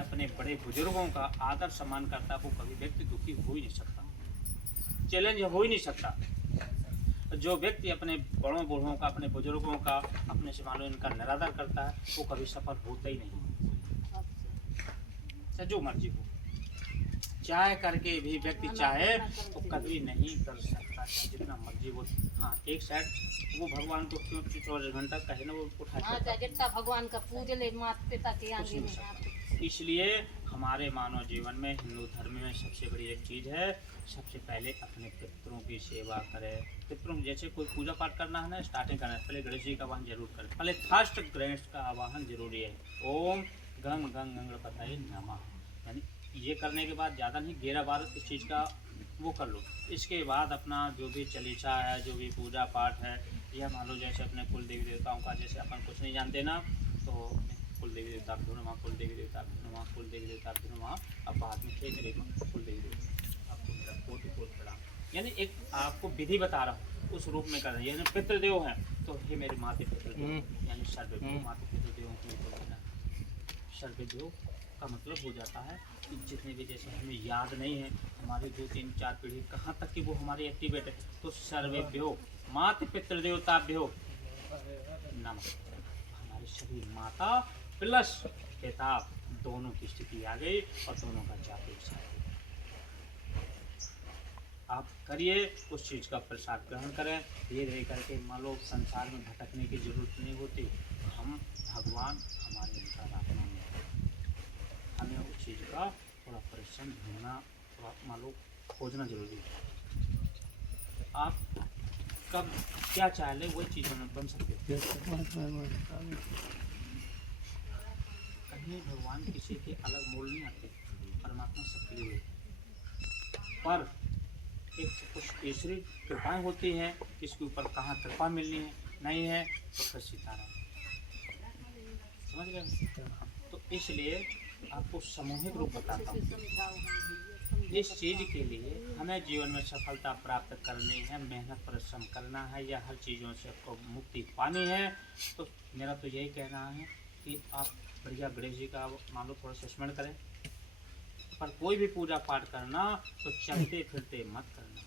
अपने बड़े बुजुर्गों का आदर सम्मान करता है वो कभी व्यक्ति दुखी हो ही नहीं सकता, चैलेंज हो ही नहीं सकता। जो व्यक्ति अपने बड़ों बूढ़ों का, अपने बुजुर्गों का, अपने से मानो इनका निरादर करता है वो कभी सफल होता ही नहीं, जो मर्जी हो। चाहे करके भी व्यक्ति चाहे तो कभी नहीं कर सकता, जितना मर्जी वो। हाँ, एक साइड वो भगवान को क्यों 24 घंटा कहे ना वो उठा जितना भगवान का पूज ले, माता पिता के आगे में। इसलिए हमारे मानव जीवन में, हिंदू धर्म में सबसे बड़ी एक चीज़ है, सबसे पहले अपने पितरों की सेवा करें। पितरों जैसे कोई पूजा पाठ करना है ना, स्टार्टिंग करना है, पहले गणेश जी का आवाहन जरूर करें। पहले फर्स्ट गणेश का आवाहन जरूरी है। ओम गंग गंग गणपतये नमः, यानी ये करने के बाद ज़्यादा नहीं, 11 बार इस चीज़ का वो कर लो। इसके बाद अपना जो भी चालीसा है, जो भी पूजा पाठ है, या मान लो जैसे अपने कुल देवी देवताओं का, जैसे अपन कुछ नहीं जानते ना, तो कुल देवी देवता नमः, कुल देवी देवता नमः, कुल देवी देवता नमः। अब बाद में खेत रे कुल देवी देवता आपको मेरा कोटि कोटि प्रणाम, यानी एक आपको विधि बता रहा हूँ, उस रूप में कर रहे हैं। यानी पितृदेव हैं तो हे मेरे माते पितृदेव, यानी सर्वदेव माते पितृदेवों की सर्वदेव का मतलब हो जाता है कि जितने भी, जैसे हमें याद नहीं है हमारे 2 3 4 पीढ़ी कहाँ तक कि वो हमारे एक्टिवेट है, तो सर्वेभ्यो माता पितृदेवताभ्यो नमः। हमारे सभी माता प्लस पिता दोनों की स्थिति आ गई और दोनों का जाप एक साथ। आप करिए, उस चीज़ का प्रसाद ग्रहण करें, धीरे धीरे करके मान लो संसार में भटकने की जरूरत नहीं होती। हम भगवान हमारे अंतरात्मा में, हमें उस चीज़ का थोड़ा परिश्रम ढूंढना, थोड़ा मान लो खोजना जरूरी है। आप कब क्या चाह ले वही चीज़ बन सकते हो। कहीं भगवान किसी के अलग मोल नहीं आते, परमात्मा सबके लिए, पर एक कुछ ईश्वरी कृपाएँ होती हैं, किसके ऊपर कहाँ कृपा मिलनी है नहीं है, तो फिर सीताराम, समझ गए। तो इसलिए आपको सामूहिक रूप बताता हूँ, इस चीज़ के लिए हमें जीवन में सफलता प्राप्त करनी है, मेहनत परिश्रम करना है, या हर चीज़ों से आपको मुक्ति पानी है, तो मेरा तो यही कहना है कि आप बढ़िया गणेश जी का मान लो थोड़ा सा स्मरण करें। पर कोई भी पूजा पाठ करना तो चलते फिरते मत करना,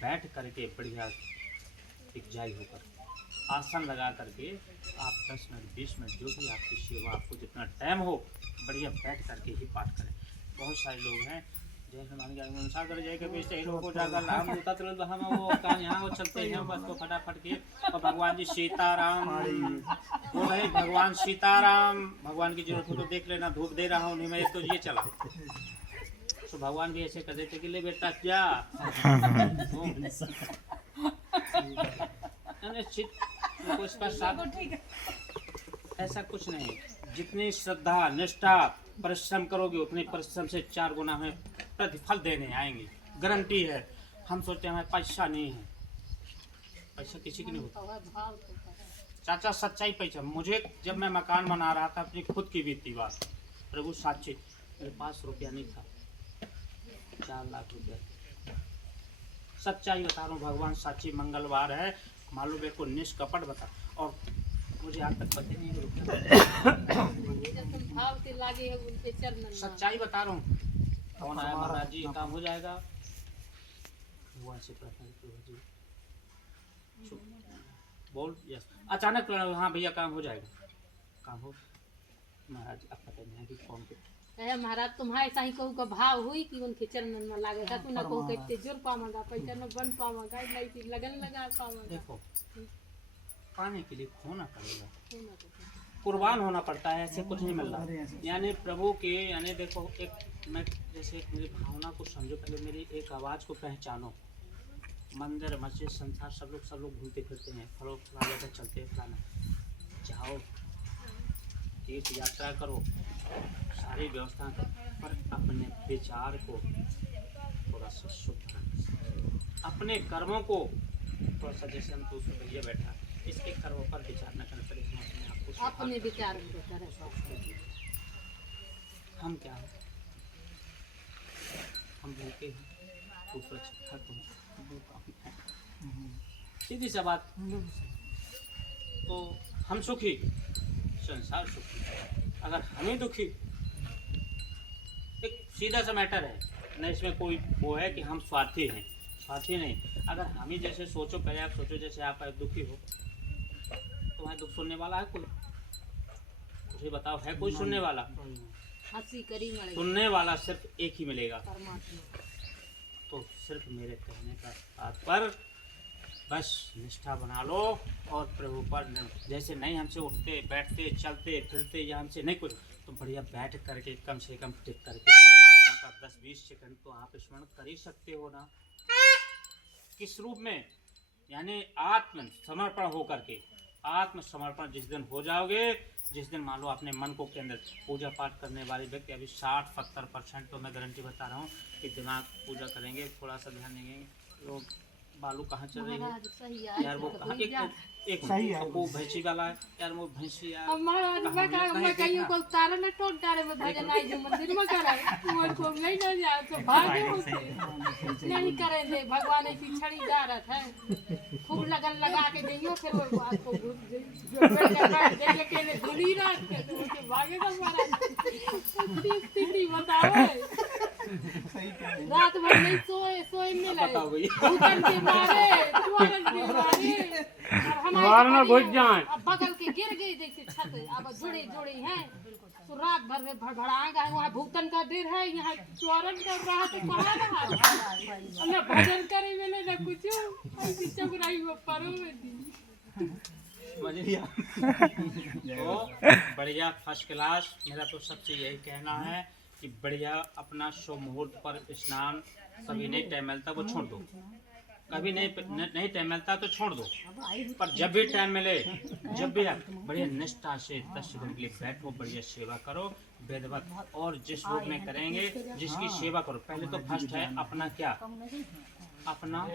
बैठ करके बढ़िया दिग्जाई होकर आसन लगा करके आप 10 मिनट 20 मिनट जो भी आपकी सेवा, आपको जितना टाइम हो, बढ़िया बैठ करके ही पाठ करें। बहुत सारे लोग हैं जय हनुमान ज्ञान अनुसार कर जय के बेचते हीरो को जाकर राम दूता तुरंत हम वो कहाँ यहाँ वो चलते हैं बस को फटाफट के, और भगवान जी सीताराम वो नहीं, भगवान सीताराम, भगवान की जरूरत हो तो देख लेना, धूप दे रहा हूँ नहीं मैं, तो ये चला। तो भगवान भी ऐसे कर देते कि ले बेटा क्या ऐसा कुछ नहीं। जितनी श्रद्धा निष्ठा परिश्रम करोगे उतने परिश्रम से 4 गुना हमें प्रतिफल देने आएंगे, गारंटी है। हम सोचते हैं हमें पैसा नहीं है, पैसा किसी की नहीं होता चाचा, सच्चाई पैसा। मुझे जब मैं मकान बना रहा था, अपनी खुद की बीती बात, प्रभु साक्षी, मेरे पास रुपया नहीं था, 4 लाख रुपया, सच्चाई बता रहा हूँ, भगवान साक्षी। मंगलवार है, मालूम है को निष्कपट बता, और मुझे आज तक पता नहीं सच्चाई बता रहा हूँ। कौन आया महाराज जी, काम हो जाएगा, भगवान से प्रार्थना जी बोल, यस, अचानक हाँ भैया काम हो जाएगा, काम हो महाराज अब पता नहीं कि कौन के महाराज तुम्हारा ऐसा ही कहू का भाव हुई कि उनके चरणन में लागे था, तू ना कहू कहते जोर पावांगा, पैसा न बन पावांगा, नहीं कि लगन लगा पावांगा। देखो पाने के लिए खोना पड़ेगा, कुर्बान होना पड़ता है, ऐसे कुछ नहीं मिल रहा। यानी प्रभु के, यानी देखो एक मैं जैसे एक मेरी भावना को समझो, पहले मेरी एक आवाज़ को पहचानो। मंदिर मस्जिद संसार सब लोग घूमते फिरते हैं, फलों फला जगह चलते हैं, फलाना जाओ तीर्थ यात्रा करो, सारी व्यवस्था करो, पर अपने विचार को थोड़ा सा शुद्ध रखें, अपने कर्मों को थोड़ा सा, जैसे हम तो भैया बैठा, इसके कर्मों पर विचार न करने पड़े, हम अपने विचार हम क्या है, हम भूखे हैं, तो सुरक्षित है, सीधी सा बात। तो हम सुखी, संसार सुखी, अगर हमें दुखी सीधा सा मैटर है, न इसमें कोई वो है कि हम स्वार्थी हैं, स्वार्थी नहीं। अगर हम ही जैसे सोचो, पहले आप सोचो जैसे आप दुखी हो, तुम्हारे दुख सुनने वाला है कोई? मुझे बताओ, है कोई सुनने वाला? हंसी करी मरे सुनने वाला सिर्फ एक ही मिलेगा। परमात्मा। तो सिर्फ मेरे कहने का तात्पर्य बस निष्ठा बना लो और प्रभु पर जैसे नहीं हमसे उठते बैठते चलते फिरते या हमसे नहीं कुछ, तो बढ़िया बैठ करके कम से कम टिक करके परमात्मा का 10-20 सेकंड तो आप स्मरण कर ही सकते हो ना। किस रूप में? यानी आत्म समर्पण हो करके। आत्मसमर्पण जिस दिन हो जाओगे, जिस दिन मान लो अपने मन को के अंदर पूजा पाठ करने वाले व्यक्ति अभी 60-70% तो मैं गारंटी बता रहा हूँ कि दिमाग पूजा करेंगे, थोड़ा सा ध्यान देंगे। लोग बालू कहाँ चल रही है सही यार, वो कहाँ एक सही है वो भैंसी वाला है यार, वो भैंसी यार महाराज मैं कहीं को तारा ने टोट डारे में भजन आई जो मंदिर में कराए मोर को नहीं ना जाए तो भागे होते नहीं करेंगे। भगवान ऐसी छड़ी डारत है, खूब लगन लगा के देंगे, फिर वो बात को जो देंगे के लिए धुली रात के तो उसके भागे का महाराज स्थिति बताओ। रात भर नहीं सोए में लगे भूकंप के मारे, तुरंत के मारे और हमारे घुस जाए अब बगल के गिर गई जैसे छत, अब जुड़े जुड़े हैं तो रात भर में भड़भड़ाएगा। वहाँ भूतन का देर है, यहाँ चौरन कर रहा तो कहाँ रहा न भजन करे मिले न कुछ, ऐसी चबराई वो परो में थी। समझ लिया? तो बढ़िया फर्स्ट क्लास। मेरा तो सबसे यही कहना है कि बढ़िया अपना शुभ मुहूर्त पर स्नान, कभी नहीं टाइम मिलता वो छोड़ दो, कभी नहीं टाइम मिलता तो छोड़ दो, पर जब भी टाइम मिले, जब भी आप बढ़िया निष्ठा से 10 सेकंड के लिए बैठो, बढ़िया सेवा करो वेदवत। और जिस रूप में करेंगे, जिसकी सेवा करो, पहले तो फर्स्ट है अपना क्या, अपना